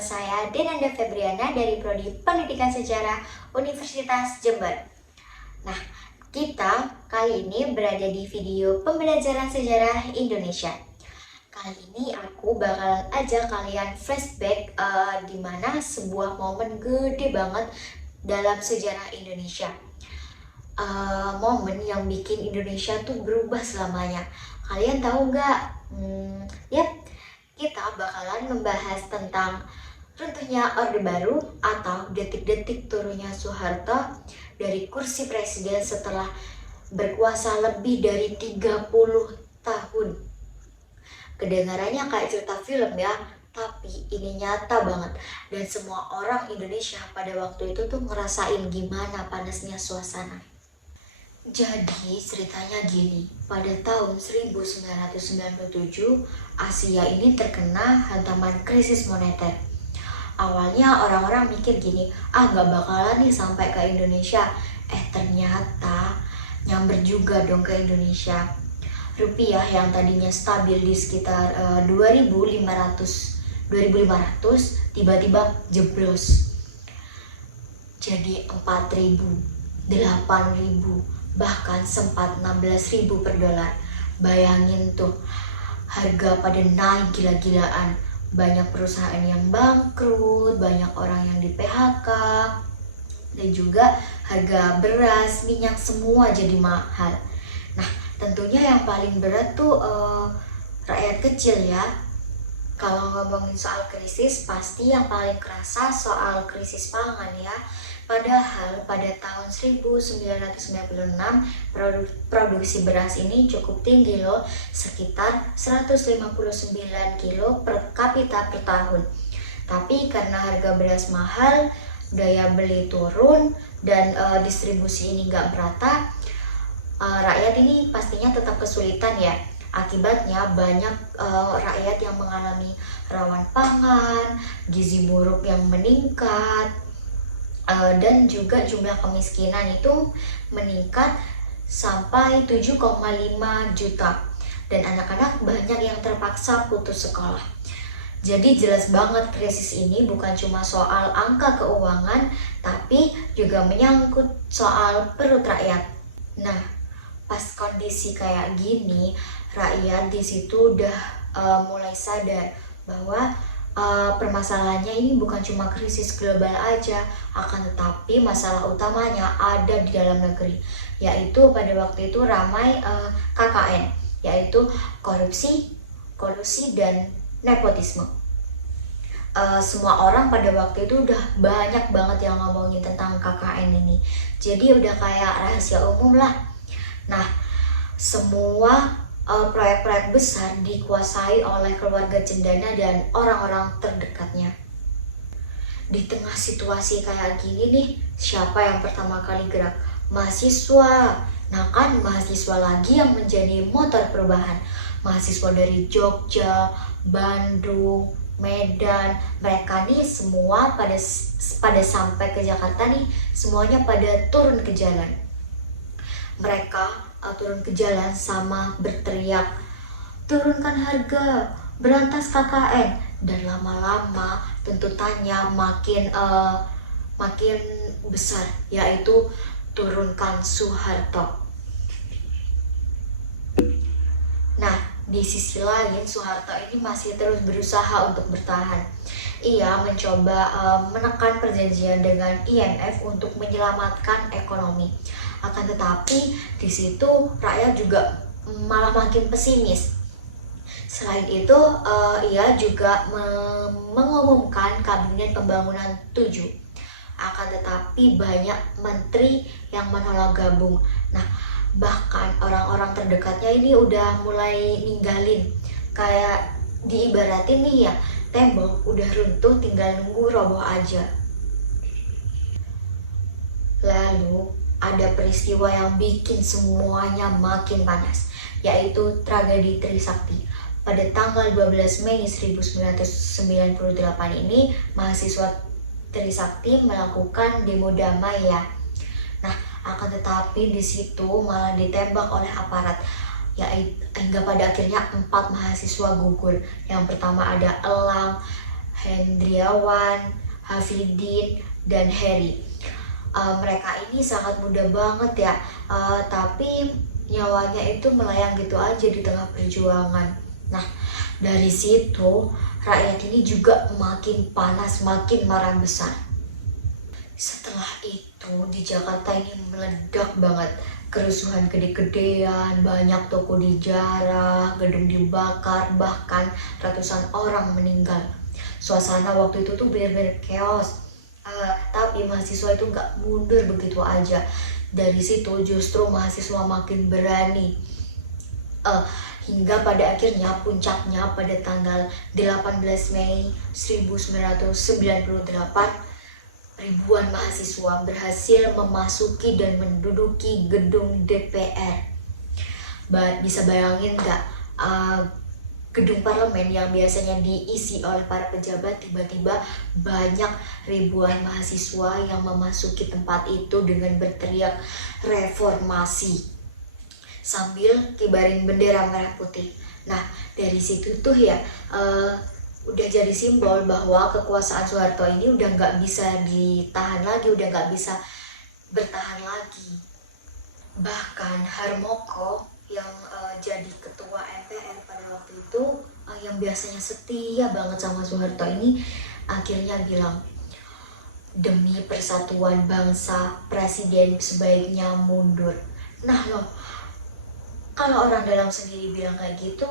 saya Denanda Febriana dari Prodi Pendidikan Sejarah Universitas Jember. Nah, kita kali ini berada di video pembelajaran sejarah Indonesia. Kali ini aku bakal ajak kalian flashback di mana sebuah momen gede banget dalam sejarah Indonesia. Momen yang bikin Indonesia tuh berubah selamanya. Kalian tahu nggak? Kita bakalan membahas tentang runtuhnya Orde Baru atau detik-detik turunnya Soeharto dari kursi presiden setelah berkuasa lebih dari 30 tahun. Kedengarannya kayak cerita film ya, tapi ini nyata banget. Dan semua orang Indonesia pada waktu itu tuh ngerasain gimana panasnya suasana. Jadi ceritanya gini, pada tahun 1997 Asia ini terkena hantaman krisis moneter. Awalnya orang-orang mikir gini, nggak bakalan nih sampai ke Indonesia. Ternyata nyamber juga dong ke Indonesia. Rupiah yang tadinya stabil di sekitar 2.500 tiba-tiba jeblos jadi 4.000, 8.000, bahkan sempat 16.000 per dolar. Bayangin tuh, harga pada naik gila-gilaan. Banyak perusahaan yang bangkrut, banyak orang yang di PHK, dan juga harga beras, minyak semua jadi mahal. Nah, tentunya yang paling berat tuh rakyat kecil ya. Kalau ngomongin soal krisis, pasti yang paling kerasa soal krisis pangan ya. Padahal pada tahun 1996 produksi beras ini cukup tinggi loh, sekitar 159 kilo per kapita per tahun. Tapi karena harga beras mahal, daya beli turun, dan distribusi ini nggak merata, rakyat ini pastinya tetap kesulitan ya. Akibatnya banyak rakyat yang mengalami rawan pangan, gizi buruk yang meningkat, dan juga jumlah kemiskinan itu meningkat sampai 7,5 juta, dan anak-anak banyak yang terpaksa putus sekolah. Jadi jelas banget krisis ini bukan cuma soal angka keuangan, tapi juga menyangkut soal perut rakyat. Nah, pas kondisi kayak gini, rakyat di situ udah mulai sadar bahwa permasalahannya ini bukan cuma krisis global aja, akan tetapi masalah utamanya ada di dalam negeri, yaitu pada waktu itu ramai KKN, yaitu korupsi, kolusi, dan nepotisme. Semua orang pada waktu itu udah banyak banget yang ngomongin tentang KKN ini, jadi udah kayak rahasia umum lah. Nah, semua proyek-proyek besar dikuasai oleh keluarga cendana dan orang-orang terdekatnya. Di tengah situasi kayak gini nih, siapa yang pertama kali gerak? Mahasiswa. Nah kan, mahasiswa lagi yang menjadi motor perubahan. Mahasiswa dari Jogja, Bandung, Medan, mereka nih semua pada sampai ke Jakarta nih, semuanya pada turun ke jalan. Mereka turun ke jalan sama berteriak, turunkan harga, berantas KKN, dan lama-lama tuntutannya makin besar, yaitu turunkan Soeharto. Nah, di sisi lain Soeharto ini masih terus berusaha untuk bertahan. Ia mencoba menekan perjanjian dengan IMF untuk menyelamatkan ekonomi. Akan tetapi di situ rakyat juga malah makin pesimis. Selain itu, ia juga mengumumkan Kabinet Pembangunan 7. Akan tetapi banyak menteri yang menolak gabung. Nah, bahkan orang-orang terdekatnya ini udah mulai ninggalin. Kayak diibaratin nih ya, tembok udah runtuh, tinggal nunggu roboh aja. Lalu ada peristiwa yang bikin semuanya makin panas, yaitu tragedi Trisakti. Pada tanggal 12 Mei 1998 ini, mahasiswa Trisakti melakukan demo damai ya. Nah, akan tetapi di situ malah ditembak oleh aparat. Ya, hingga pada akhirnya 4 mahasiswa gugur. Yang pertama ada Elang, Hendriawan, Hafidin, dan Heri. Mereka ini sangat muda banget ya, tapi nyawanya itu melayang gitu aja di tengah perjuangan. Nah, dari situ rakyat ini juga makin panas, makin marah besar. Setelah itu di Jakarta ini meledak banget. Kerusuhan gede-gedean, banyak toko dijarah, gedung dibakar, bahkan ratusan orang meninggal. Suasana waktu itu tuh benar-benar chaos. Tapi mahasiswa itu nggak mundur begitu aja. Dari situ justru mahasiswa makin berani. Hingga pada akhirnya puncaknya pada tanggal 18 Mei 1998, ribuan mahasiswa berhasil memasuki dan menduduki gedung DPR. Bisa bayangin nggak, gedung parlemen yang biasanya diisi oleh para pejabat, tiba-tiba banyak ribuan mahasiswa yang memasuki tempat itu dengan berteriak reformasi sambil kibarin bendera merah putih. Nah, dari situ tuh ya udah jadi simbol bahwa kekuasaan Soeharto ini udah nggak bisa ditahan lagi, udah nggak bisa bertahan lagi. Bahkan Harmoko yang jadi ketua MPR pada waktu itu, yang biasanya setia banget sama Soeharto ini, akhirnya bilang, demi persatuan bangsa, presiden sebaiknya mundur. Nah loh, kalau orang dalam sendiri bilang kayak gitu,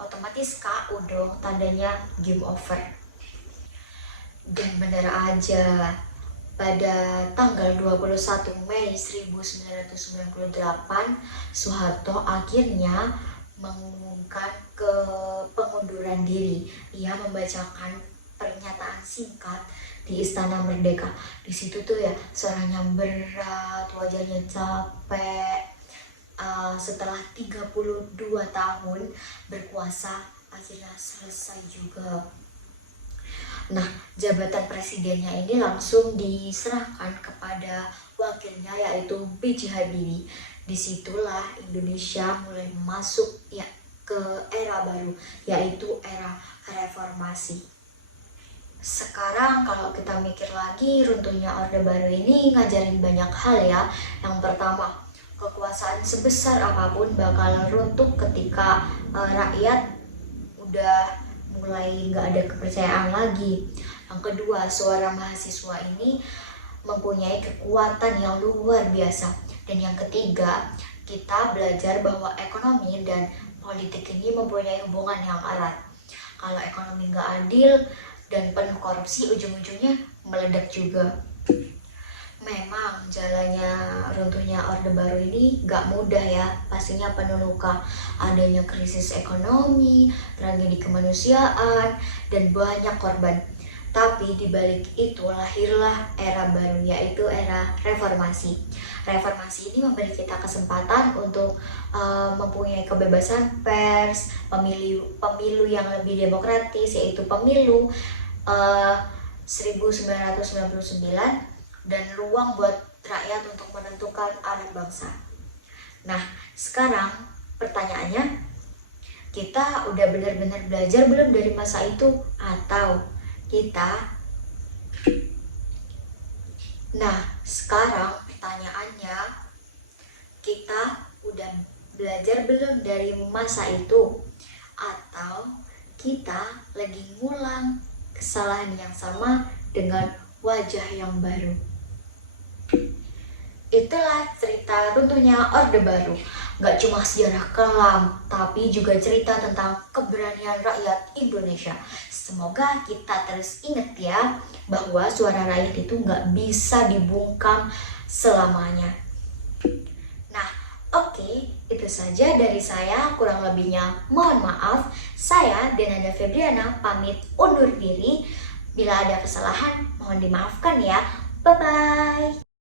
otomatis KO dong, tandanya game over. Dan bener aja, pada tanggal 21 Mei 1998, Soeharto akhirnya mengumumkan pengunduran diri. Ia membacakan pernyataan singkat di Istana Merdeka. Di situ tuh ya suaranya berat, wajahnya capek. Setelah 32 tahun berkuasa, akhirnya selesai juga. Nah, jabatan presidennya ini langsung diserahkan kepada wakilnya, yaitu B.J. Habibie. Disitulah Indonesia mulai masuk ya ke era baru, yaitu era reformasi. Sekarang kalau kita mikir lagi, runtuhnya Orde Baru ini ngajarin banyak hal ya. Yang pertama, kekuasaan sebesar apapun bakal runtuh ketika rakyat udah mulai nggak ada kepercayaan lagi. Yang kedua, suara mahasiswa ini mempunyai kekuatan yang luar biasa. Dan yang ketiga, kita belajar bahwa ekonomi dan politik ini mempunyai hubungan yang erat. Kalau ekonomi nggak adil dan penuh korupsi, ujung-ujungnya meledak juga. Memang jalannya runtuhnya Orde Baru ini gak mudah ya, pastinya penuh luka, adanya krisis ekonomi, tragedi kemanusiaan, dan banyak korban. Tapi dibalik itu lahirlah era baru, yaitu era reformasi. Reformasi ini memberi kita kesempatan untuk mempunyai kebebasan pers, pemilu yang lebih demokratis, yaitu pemilu 1999, dan ruang buat rakyat untuk menentukan arah bangsa. Nah, sekarang pertanyaannya, kita udah benar-benar belajar belum dari masa itu? Atau sekarang pertanyaannya, kita udah belajar belum dari masa itu? Atau kita lagi ngulang kesalahan yang sama dengan wajah yang baru? Itulah cerita runtuhnya Orde Baru. Gak cuma sejarah kelam, tapi juga cerita tentang keberanian rakyat Indonesia. Semoga kita terus ingat ya, bahwa suara rakyat itu gak bisa dibungkam selamanya. Nah, oke, itu saja dari saya. Kurang lebihnya mohon maaf. Saya Denanda Febriana pamit undur diri. Bila ada kesalahan, mohon dimaafkan ya. Bye-bye.